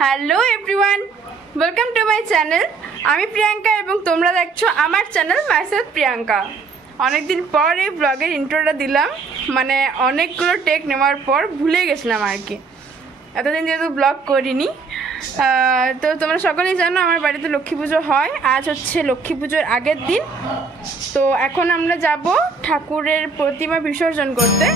Hello everyone welcome to my channel आमी प्रियंका एवं तोमरा देखछो आमार चैनल माइसेल्फ प्रियंका अनेक दिन पर এই ব্লগের ইন্ট্রোটা দিলাম মানে অনেকগুলো টেক নেওয়ার পর ভুলে গেছিলাম আর কি এতদিন যেহেতু ব্লগ করিনি তো তোমরা সকলেই জানো আমার বাড়িতে লক্ষ্মী পুজো হয় আজ হচ্ছে লক্ষ্মী পুজোর আগের দিন তো এখন আমরা যাব ঠাকুরের প্রতিমা বিসর্জন করতে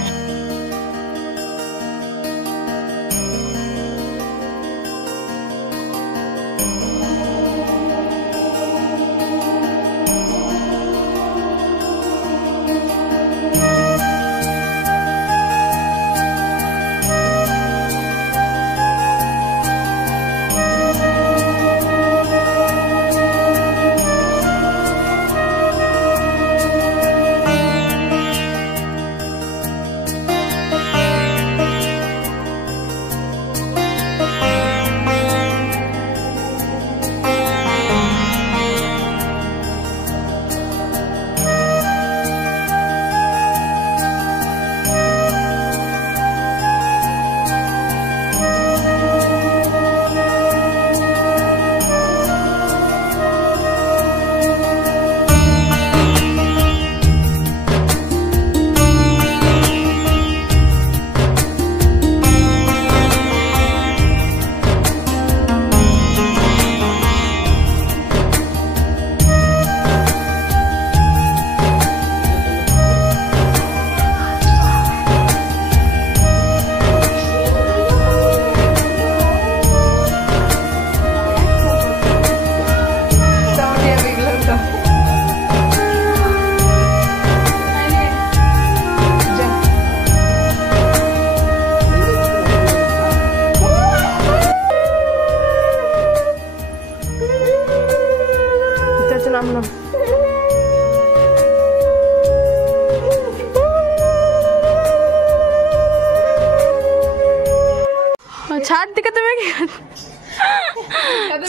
ছাদ থেকে তুমি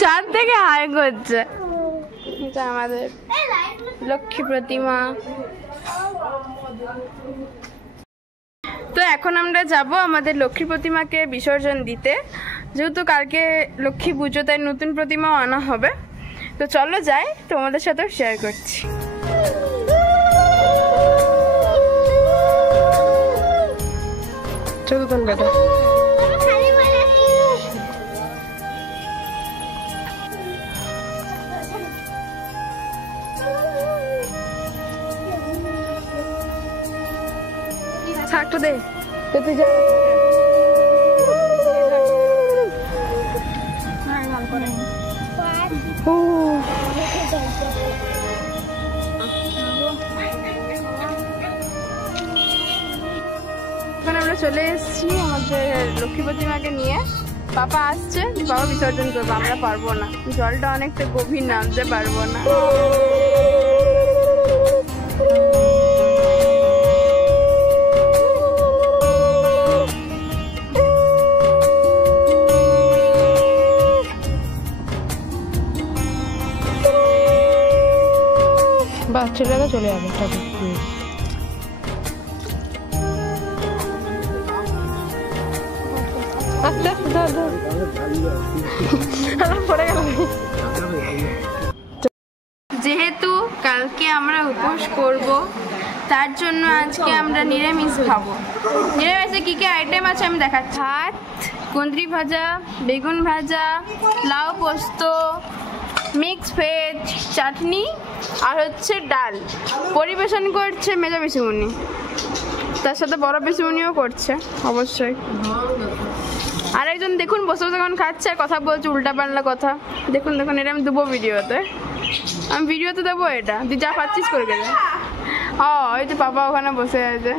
ছাদ থেকে হাই করছে এটা আমাদের লক্ষ্মী প্রতিমা তো এখন আমরা যাব আমাদের লক্ষ্মী প্রতিমাকে বিসর্জন দিতে যেহেতু কালকে লক্ষ্মী পুজো তাই নতুন প্রতিমাও আনা হবে তো চলো যাই তোমাদের সাথেও শেয়ার করছি চলো কোন বেটা ছাড়টো দে তুই যা এখন আমরা চলে এসেছি আমাদের লক্ষ্মী প্রতিমাকে নিয়ে পাপা আসছে বাবা বিসর্জন করবো আমরা পারবো না জলটা অনেকটা গভীর নামতে পারবো না বাচ্চারা চলে যাবে যেহেতু কালকে আমরা উপোস করব তার জন্য আজকে আমরা নিরামিষ খাবো নিরামিষে কি কি আইটেম আছে আমি দেখাচ্ছি ভাত কুঁদরি ভাজা বেগুন ভাজা লাউ পোস্ত মিক্স ভেজ চাটনি আর হচ্ছে ডাল পরিবেশন করছে মেজো পিসিমণি তার সাথে বড় পিসিমণিও করছে অবশ্যই আর একজন দেখুন বসে বসে এখন খাচ্ছে আর কথা বলছে উল্টাপাল্টা কথা দেখুন দেখুন এটা আমি দেবো ভিডিওতে আমি ভিডিওতে দেবো এটা তুই যা পাচ্ছিস করে গেলে ওই যে পাপা ওখানে বসে আছে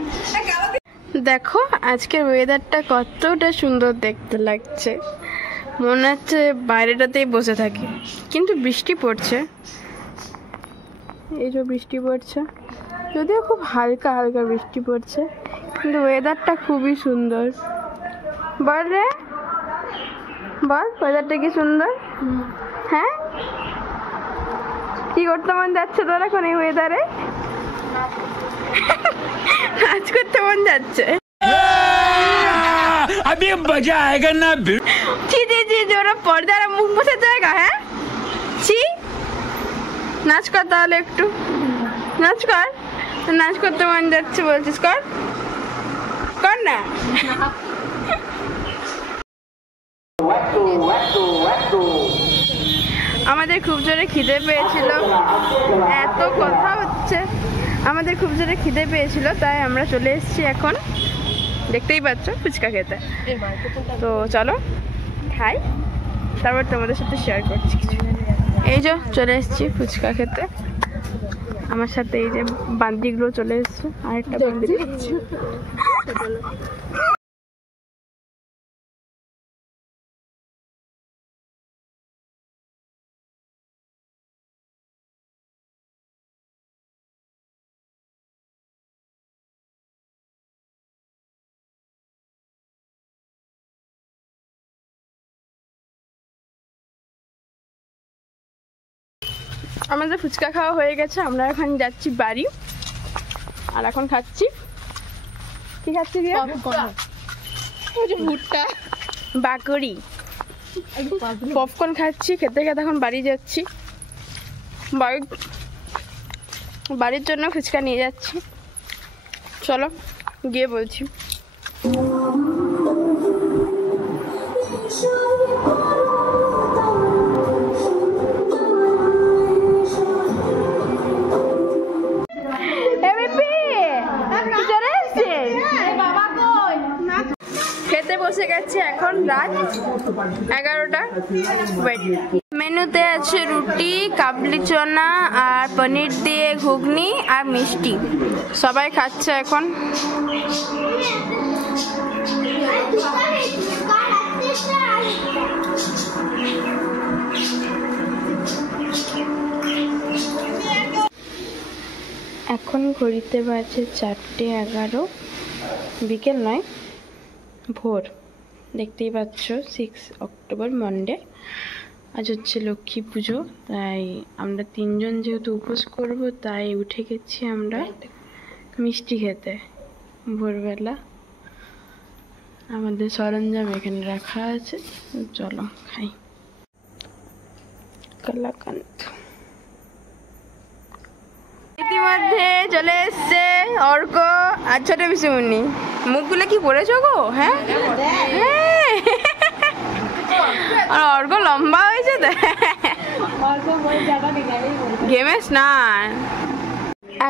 দেখো আজকের ওয়েদারটা কতটা সুন্দর দেখতে লাগছে মনে হচ্ছে বাইরেটাতেই বসে থাকি, কিন্তু বৃষ্টি পড়ছে। এই যে বৃষ্টি পড়ছে, যদিও খুব হালকা হালকা বৃষ্টি পড়ছে, কিন্তু ওয়েদারটা খুবই সুন্দর। বল রে, বল ওয়েদারটা কি সুন্দর। হ্যাঁ, কি করতে মন যাচ্ছে তোর এখন এই ওয়েদারে? নাচ করতে মন যাচ্ছে। अभी मजा आएगा ना। ছি ছি ছি, ওরা পর্দার মুখ বসে জায়গা। হ্যাঁ ছি, নাচ কর তাহলে, একটু নাচ কর। নাচ করতে মন যাচ্ছে বলছিস, কর কর না। আমাদের খুব জোরে খিদে পেয়েছিল, এত কথা হচ্ছে। আমাদের খুব জোরে খিদে পেয়েছিল, তাই আমরা চলে এসেছি এখন, দেখতেই পাচ্ছ, ফুচকা খেতে। তো চলো খাই, তারপর তোমাদের সাথে শেয়ার করছি কিছু। এই যে চলে এসেছি ফুচকা খেতে, আমার সাথে এই যে বান্দিগুলো চলে এসছে, আরেকটা বান্দি। আমাদের ফুচকা খাওয়া হয়ে গেছে, আমরা এখন যাচ্ছি বাড়ি। আর এখন খাচ্ছি, কি খাচ্ছি দিয়ে? ভুট্টা বাকরি পপকর্ন খাচ্ছি। খেতে খেতে এখন বাড়ি যাচ্ছি, বাড়ির জন্য ফুচকা নিয়ে যাচ্ছি। চলো গিয়ে বলছি। খেতে বসে গেছে, এখন রাত 11টা। মেনুতে আছে রুটি, কাবলি চনা আর পনির দিয়ে ঘুগনি আর মিষ্টি। সবাই খাচ্ছে এখন। এখন ঘড়িতে বাজে 4:11, বিকেল নয়, ভোর। দেখতেই পাচ্ছ 6 অক্টোবর মন্ডে। আজ হচ্ছে লক্ষ্মী পুজো, তাই আমরা 3 জন যেহেতু উপোস করব, তাই উঠে গেছি আমরা মিষ্টি খেতে ভোরবেলা। আমাদের সরঞ্জাম এখানে রাখা আছে, চলো খাই। কালাকান্দ ইতিমধ্যে চলে এসছে অর্ক আর ছোট পিসুমনি। মুখগুলো কি করেছো গো? হ্যাঁ, আর অর্ক লম্বা হয়েছে তো, ঘেমে স্নান।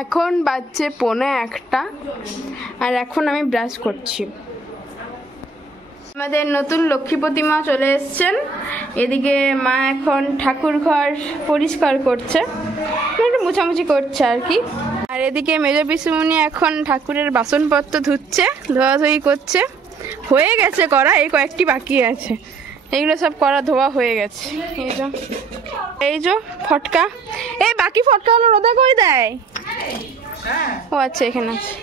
এখন বাজছে 1:45, আর এখন আমি ব্রাশ করছি। আমাদের নতুন লক্ষ্মী প্রতিমা চলে এসছেন। এদিকে মা এখন ঠাকুর ঘর পরিষ্কার করছে, একটু মুছামুছি করছে আর কি। আর এদিকে মেজ পিসুমনি এখন ঠাকুরের বাসনপত্র ধুচ্ছে, ধোয়াধুয়ি করছে। হয়ে গেছে করা, এই কয়েকটি বাকি আছে, এইগুলো সব করা ধোয়া হয়ে গেছে। এই যে ফটকা, এই বাকি ফটকাগুলো রোদে কই দেয়? ও আচ্ছা, এখানে আছে।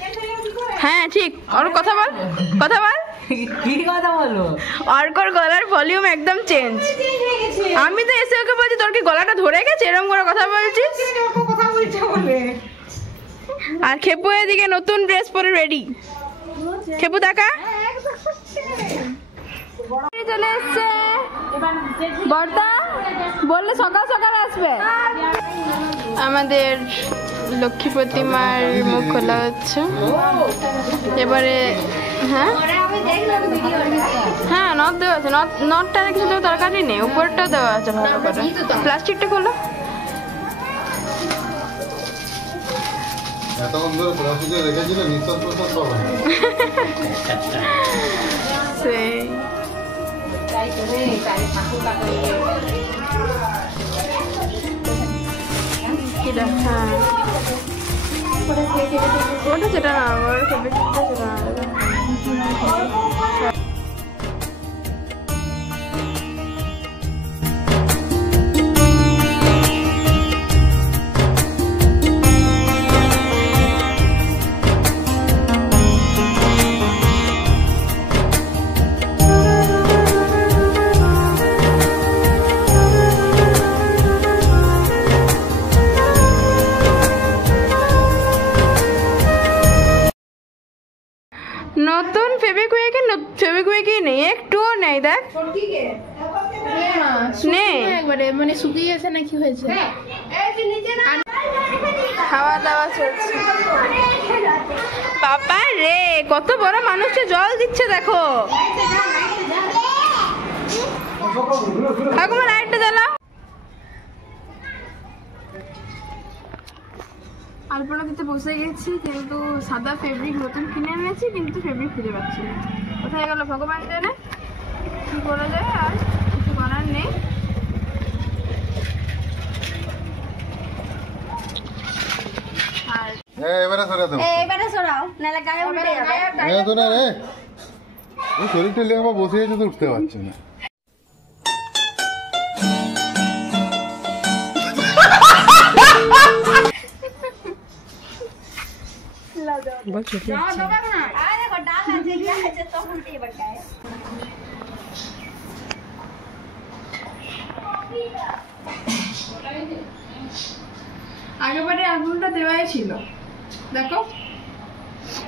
হ্যাঁ ঠিক, আর কথা বল, কথা বল। কি কথা বলবো? অর্কর গলার ভলিউম একদম চেঞ্জ। আমি তো এসে ওকে বলছি, তোর কি গলাটা ধরে গেছে, এরকম করে কথা বলছিস। আর খেপু এদিকে নতুন ড্রেস পরে রেডি। খেপু দেখা চলে এসছে বর্দা, বললে সকাল সকাল আসবে। আমাদের লক্ষ্মী প্রতিমার মুখ খোলা হচ্ছে এবারে। হ্যাঁ হ্যাঁ, নট দেওয়া আছে, নটটার কিছু তো দরকারই নেই, উপরটাও দেওয়া আছে ভালো করে। প্লাস্টিকটা খোলো। সেই হ্যাঁ, ওটা সেটা না, ওর সেটা না। ফেবিকুইকই নেই, একটুও নেই। দেখ নেই, একবারে মানে শুকিয়ে গেছে না কি হয়েছে? খাওয়া দাওয়া চলছে। বাবা রে, কত বড় মানুষটা জল দিচ্ছে দেখো। ঠাকুমা লাইটটা জ্বালাও। আলপনা দিতে বসে গেছি, কিন্তু সাদা ফেব্রিক নতুন কিনে এনেছি, কিন্তু ফেব্রিক খুঁজে পাচ্ছি না। কোথায় গেল ভগবান জানে। কি করা যায়, আর কিছু করার নেই। আর এবারে সরাও, নাহলে গায়ে উল্টে যাবে। শরীরটা লিয়ে আবার বসে গেছে তো উঠতে পারছে না। আগেবারে আগুনটা দেওয়াই ছিল, দেখো।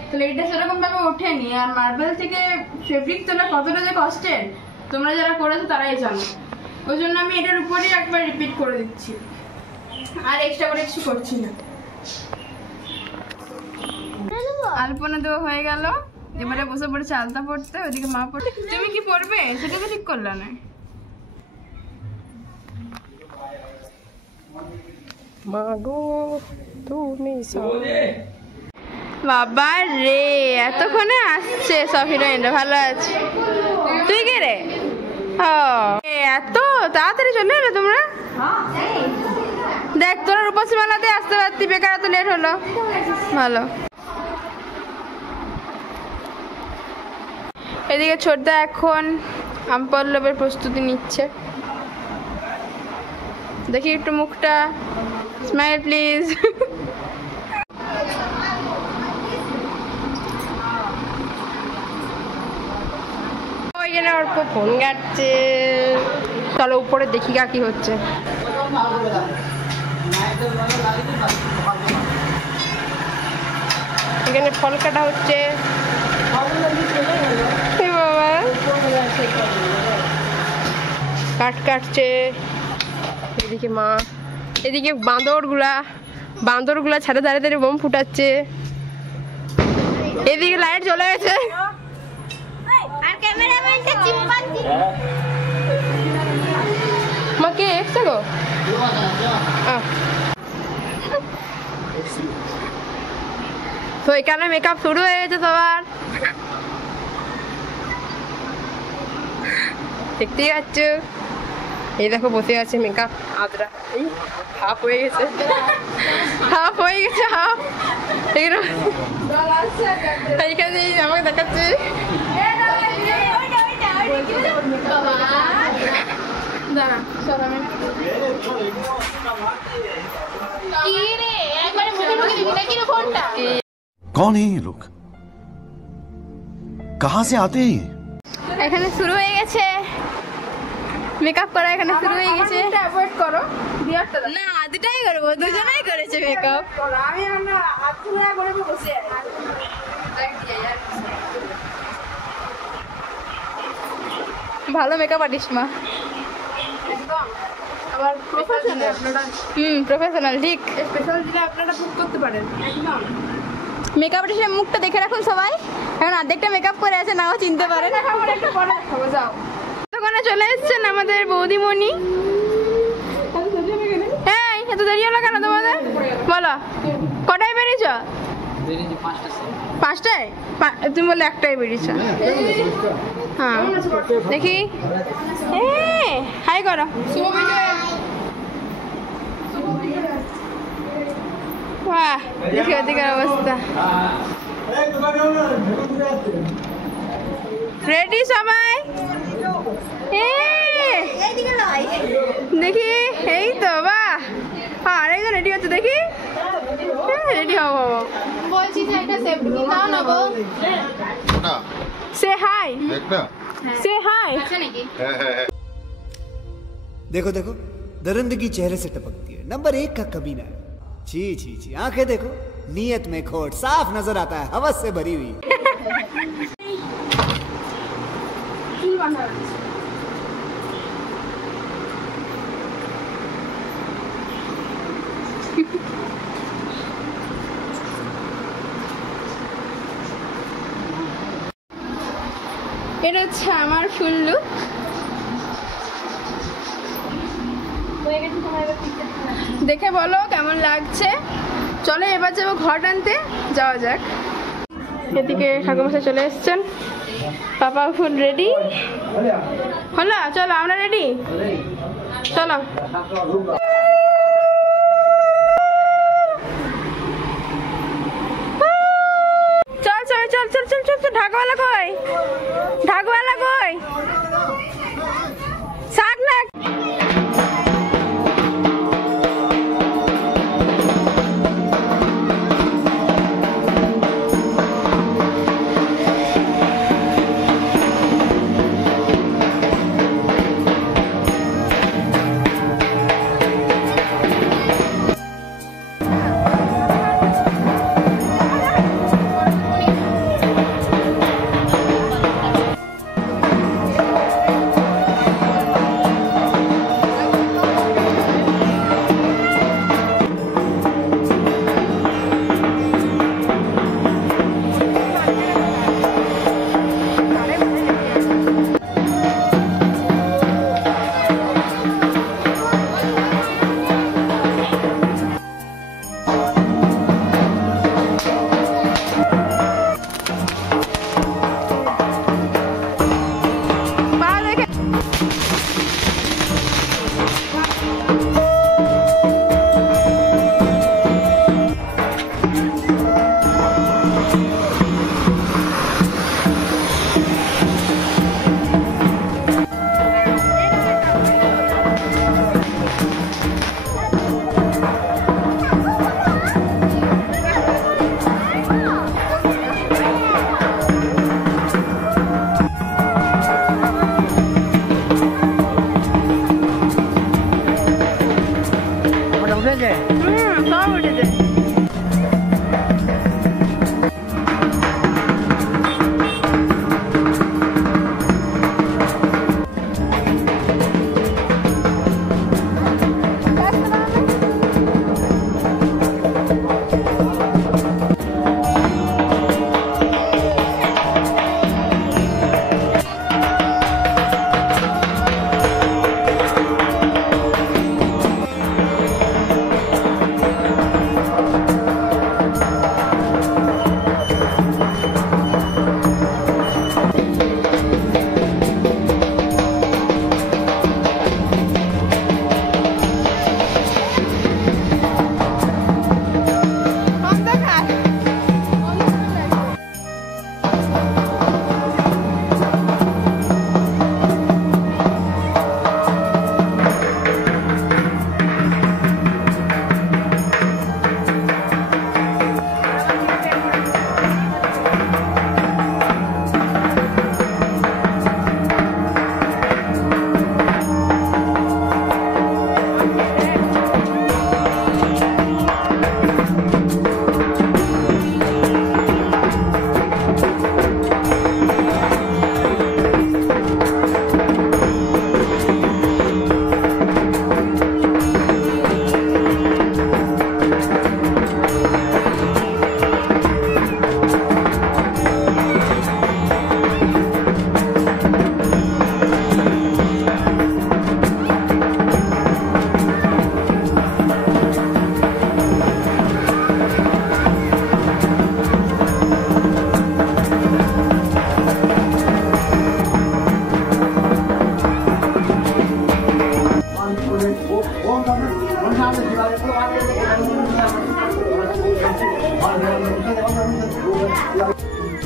তাহলে এটা সেরকম ভাবে ওঠেনি। আর মার্বেল থেকে ফেব্রিক তোলা কতটা যে কষ্টের, তোমরা যারা করেছো তারাই জানো। ওই জন্য আমি এটার উপরেই একবার রিপিট করে দিচ্ছি, আর এক্সট্রা করে কিছু করছি না। আলপনা দেওয়া হয়ে গেল, এবারে বসে পড়েছে আলতা পড়তে, ওইদিকে মা পড়তে। তুমি কি পড়বে সেটা তো ঠিক করলে না। বাবা রে, এতক্ষণে আসছে সব হিরোইনরা। ভালো আছে। তুই কে রে? ও, এত তাড়াতাড়ি চলে এলো তোমরা। দেখ, তোরা রূপসী মেলাতে আসতে পারতি, বেকার এত লেট হলো। ভালো। এদিকে ছোটদা এখন আমপল্লবের প্রস্তুতি নিচ্ছে। দেখি একটু মুখটা, স্মাইল প্লিজ। ওইখানে অল্প ফোন ঘাটছে। চলো উপরে দেখি গা কি হচ্ছে। এখানে ফল কাটা হচ্ছে। বাবা কাট কাটছে। এদিকে মা, এদিকে বাঁদরগুলা ছাদে দাঁড়িয়ে দাঁড়িয়ে বোম ফুটাচ্ছে। এদিকে লাইট জ্বলে গেছে। আর ক্যামেরাম্যানটা চিম্পাঞ্জি। মা কে এসছে গো? তো এখানে মেকআপ শুরু হয়ে গেছে সবার, দেখতেই পাচ্ছ। এই দেখো বসে আছে মেকআপ আদ্রা, এই হাফ হয়ে গেছে, হাফ হয়ে গেছে, হাফ। এইখানে আমাকে দেখাচ্ছে। कौन है ये लोग? कहाँ से आते हैं ये? এখানে শুরু হয়ে গেছে মেকআপ করা, এখানে শুরু হয়ে গেছে। অ্যাভয়েড করো, না দুটাই করবো, দুজনেই করেছে মেকআপ। আমি আমরা আধুরা করে বসে ভালো মেকআপ আর্টিস্ট মা, একদম। আবার প্রফেশনাল আপনারা, প্রফেশনাল, ঠিক। স্পেশাল দিলে আপনারা বুক করতে পারেন একদম। মেকআপ আর্টিস্টের মুখটা দেখে রাখুন সবাই, এখন অর্ধেকটা মেকআপ করে আছে, নাও চিনতে পারেন। যাও, দোকানে চলে এসছেন আমাদের বৌদিমণি। হ্যাঁ, এত দেরি হলো কেন তোমাদের? বলো, কটায় বেরিয়েছ? 5টায়? তুমি বললে 1টায় বেরিয়েছ। হ্যাঁ, দেখি। হাই করো। বাহ, দেখি ওদিকের অবস্থা। রেডি সবাই? দেখি, এই তো বাহ, আরেকজন রেডি হচ্ছে, দেখি। রেডি হবো, বলছি যে একটা সেফটি দাও না গো। সে হাই, সে হাই। আচ্ছা নাকি? देखो देखो, दरिंदगी चेहरे से टपकती है। नंबर 1 का कमीना है। छी छी छी, आंखें देखो, नीयत में खोट साफ नजर आता है, हवस से भरी हुई। চুল বাঁধা আছে। এটা হচ্ছে আমার ফুল লুক। দেখে বলো কেমন লাগছে। চলো এবার যাবো ঘর টানতে, যাওয়া যাক। এদিকে ঠাকুরমশাই চলে এসছেন, পাপা ফুল রেডি হলো। চলো আমরা রেডি, চলো। চল চল চল চল চল চল, ঢাকওয়ালা কই, ঢাকওয়ালা কই, শাক না। সব উঠেছে।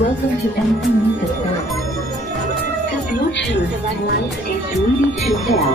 Welcome to MP Music Service. The Bluetooth device is ready to pair.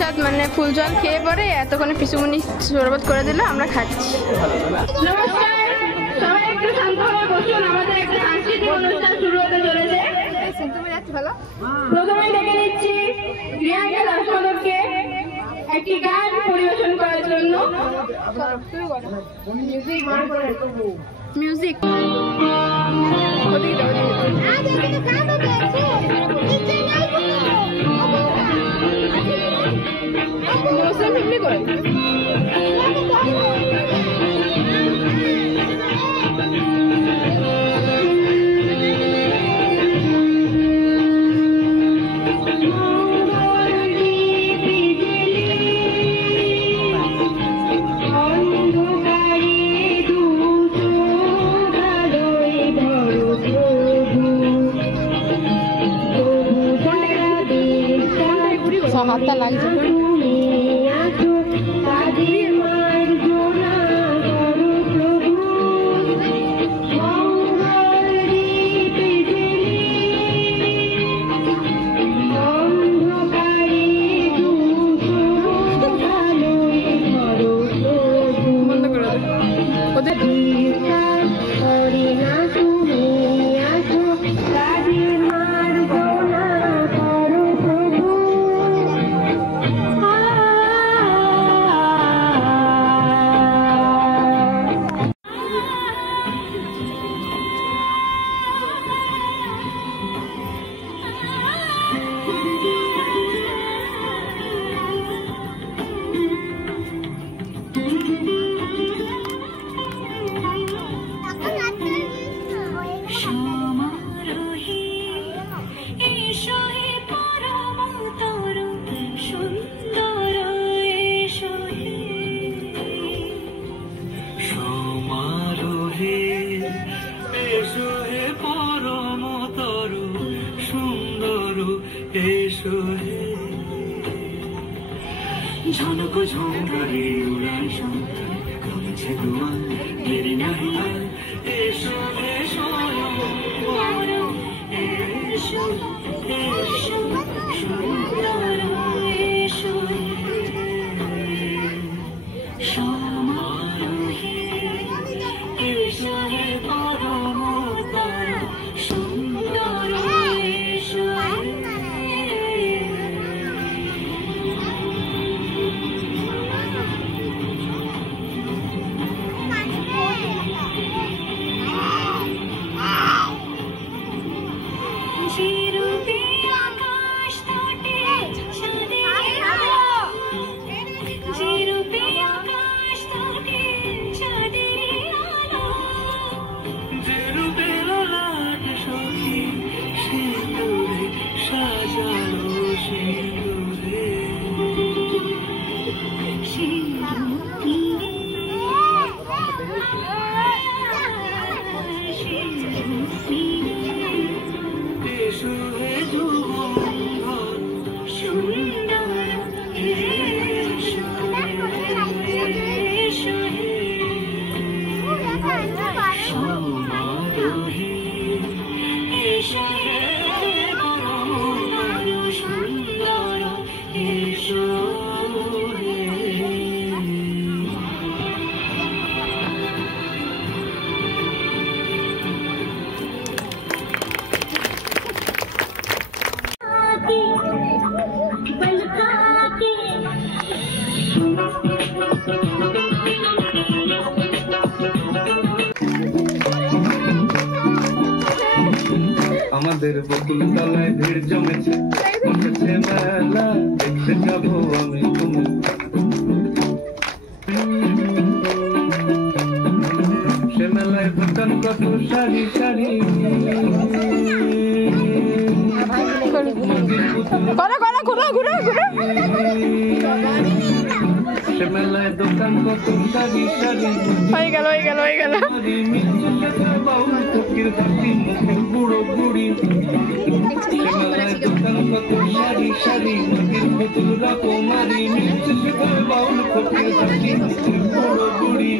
প্রসাদ মানে ফুল জল খেয়ে পরে এতক্ষণে পিসুমনি শরবত করে দিল, আমরা খাচ্ছি। নমস্কার, সবাই একটু শান্তভাবে বসুন, আমাদের একটা সাংস্কৃতিক অনুষ্ঠান শুরু হতে চলেছে। প্রথমে ডেকে নিচ্ছি রিয়াকে দাসমাধবকে একটি গান পরিবেশন করার জন্য। মিউজিক হাতটা লাগছে। ঝনক ঝঙ্কারে উড়াই কমছে দুয়ার দেরি নাহি এসো এসো এসো এসো সুন্দর এসো সমারোহে এসো হে পরমতর সুন্দর এসো আমাদের বকুল তলায় ভিড় জমেছে বসেছে মেলা দেখতে যাবো আমি তুমি সে মেলায় দোকান কত সারি সারি সে মেলায় দোকান কত সারি সারি হয়ে গেল হয়ে গেল হয়ে গেল বুড়ো বুড়ি সে মেলায় দোকান কত সারি সারি নদীর পুতুল রকমারি মিলছে সেখানে বাউল ফকির হাসি বুড়ো বুড়ি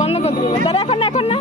বন্ধ করে দেবো তারা এখন না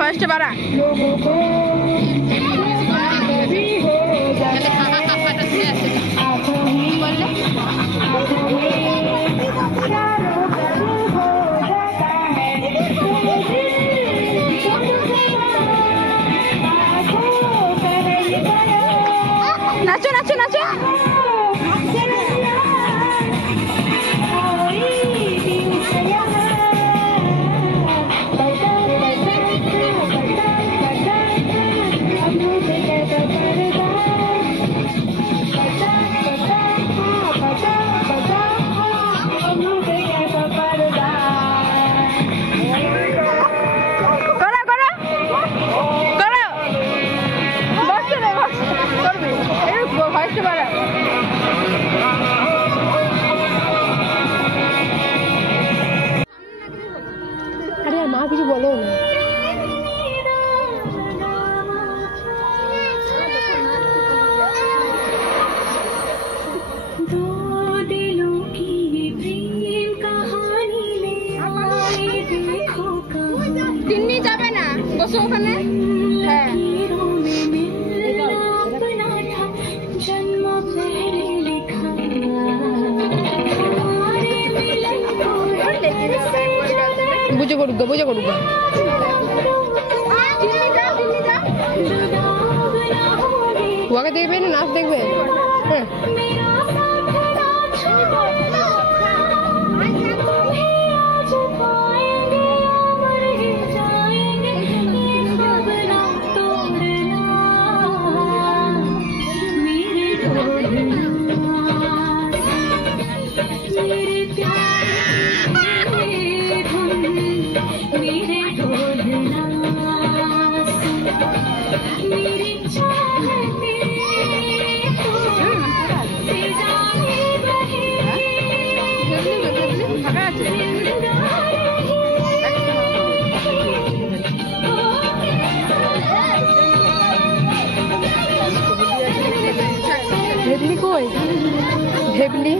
ফার্স্ট বাড়া নাচো নাচো নাচো আরে মা কিছু বলো না। তিন্নি যাবে না, বসো ওখানে। হ্যাঁ বুঝে করুক বুঝে করুক ওকে দেখবে না, নাচ দেখবে। হ্যাঁ ভেবলি কই ভেবলি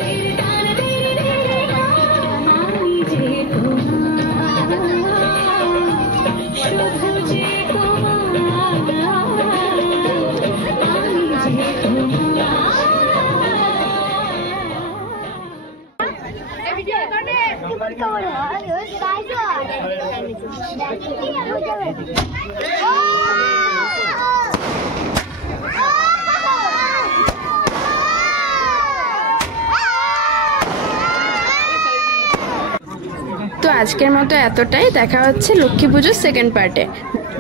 তো আজকের মতো এতটাই, দেখা হচ্ছে লক্ষ্মী পুজোর সেকেন্ড পার্টে।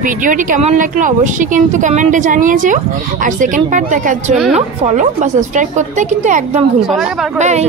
ভিডিওটি কেমন লাগলো অবশ্যই কিন্তু কমেন্টে জানিয়ে যেও, আর সেকেন্ড পার্ট দেখার জন্য ফলো বা সাবস্ক্রাইব করতে কিন্তু একদম ভুলবেন না। বাই।